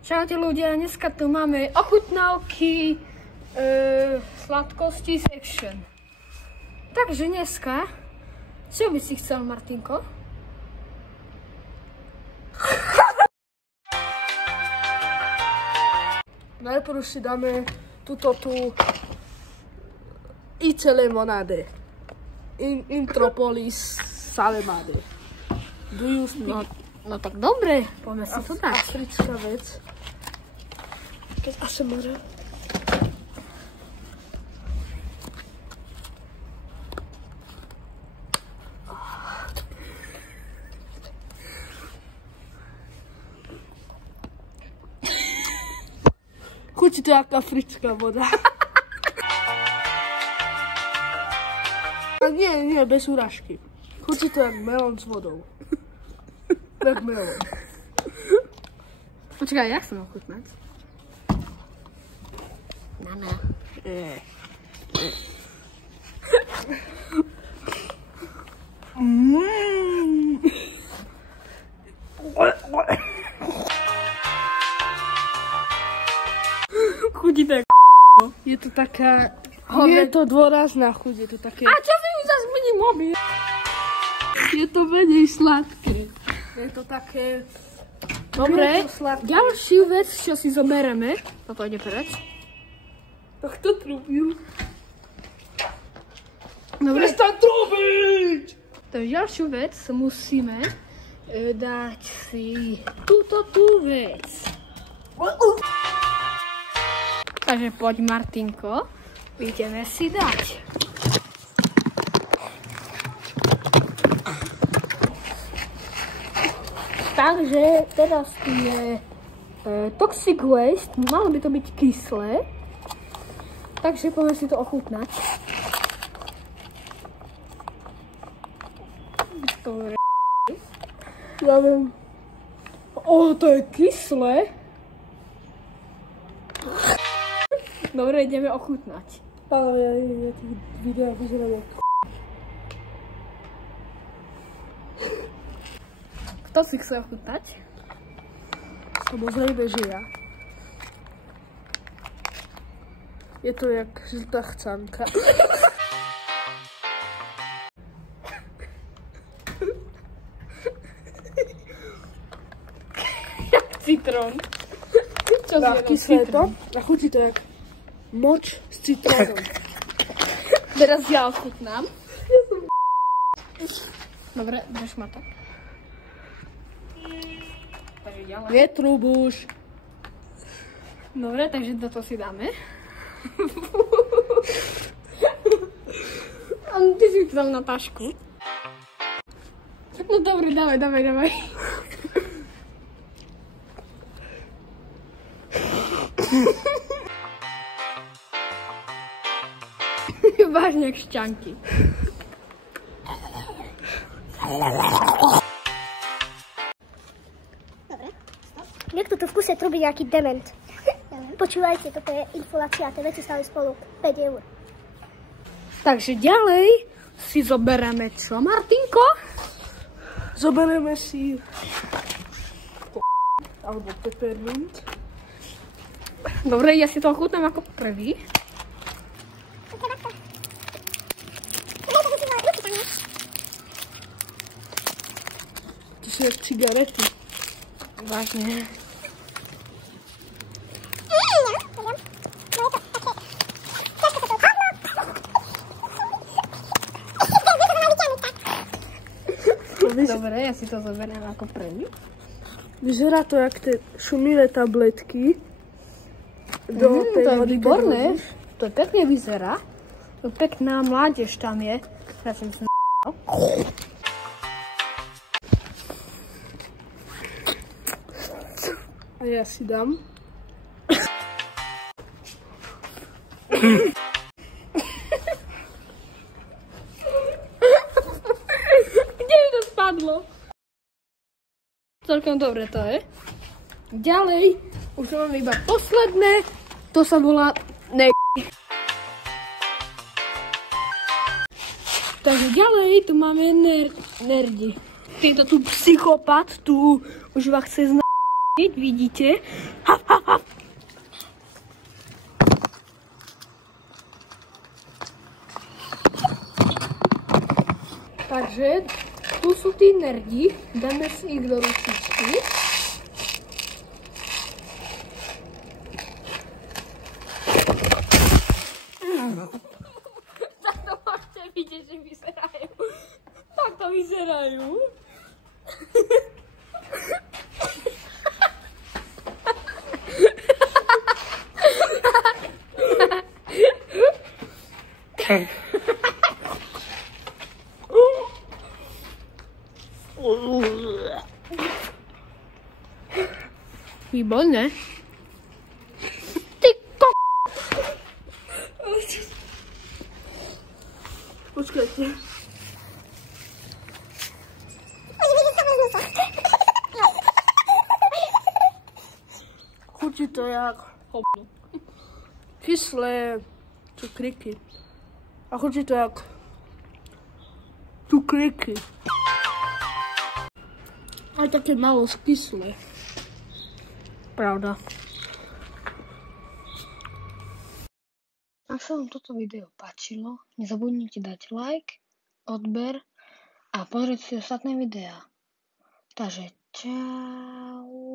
Čaute ľudia, dneska tu máme ochutnávky sladkosti section. Takže dneska, čo by si chcel, Martinko? Najprv si dáme túto tu Ice Lemonade. Intropolis Salemade. Do you speak? No tak dobre, poďme si to dať. Africká vec. Keď ASMR. Chutí to jak africká voda. Nie, bez urážky. Chutí to jak melón s vodou. Jak melón. Počkaj, jak sa mám chutnať? Na. Chutí to jak Je to taká... Nie je to dôrazná chuť, je to také... A čo si mi zase mení mobil? Je to menej sladké. Je to také... Dobre, ďalšiu vec, čo si zoberieme, toto ide preč. To kto trúbil? Dobre, Prestaň trúbiť! takže ďalšiu vec musíme dať si túto vec. Takže poď, Martinko, ideme si dať. Takže teraz tu je Toxic Waste, malo by to byť kyslé, takže poďme si to ochutnať. Dobre. Ja viem. To je kyslé. Dobre, ideme ochutnať. Ale ja tých videách vyzerám jak... Kto si chce ochutnať? Samozrejme, že ja. Je to jak žltá chcanka. Jak citrón. Čo si jedol Kyslé to citrón? a chutí to jak moč s citrónom. Teraz ja ochutnám. Dobre, drž ma to. Takže ďalej. Netrúbuš. Dobre, takže toto si dáme. Ty si to dal na tašku. No dobre, dávaj. Vážne jak šťanky. Niekto tu v kuse trubí nejaký dement. Počúvajte, toto je inflácia, tie veci stáli spolu 5 eur. Takže ďalej si zoberieme čo, Martinko? Zoberieme si... alebo peppermint. Dobre, ja si to ochutnám ako prvý. To sú jak cigarety. Vážne. Dobre, ja si to zoberiem ako prvý. Vyzerá to jak tie šumivé tabletky. Do tej To je vody, keď výborné. hodíš. To pekne vyzerá. To pekná mládež tam je. Ja som si A ja si dám. Kde mi to spadlo? Celkom dobre to je. Ďalej, už máme iba posledné. To sa volá Takže ďalej tu máme nerdi. Tento tu psychopat tu už vás chce Keď vidíte, takže tu sú tí nerdi, dáme si ich do ručičky. Takto môžete vidieť, že vyzerajú. Takto vyzerajú. Výborné. Ty Počkajte. Chutí to jak kyslé cukríky. A chutí to jak cukríky. Aj také malo skyslé. Pravda. Ak sa vám toto video páčilo, nezabudnite dať like, odber a pozrieť si ostatné videá. Takže čau.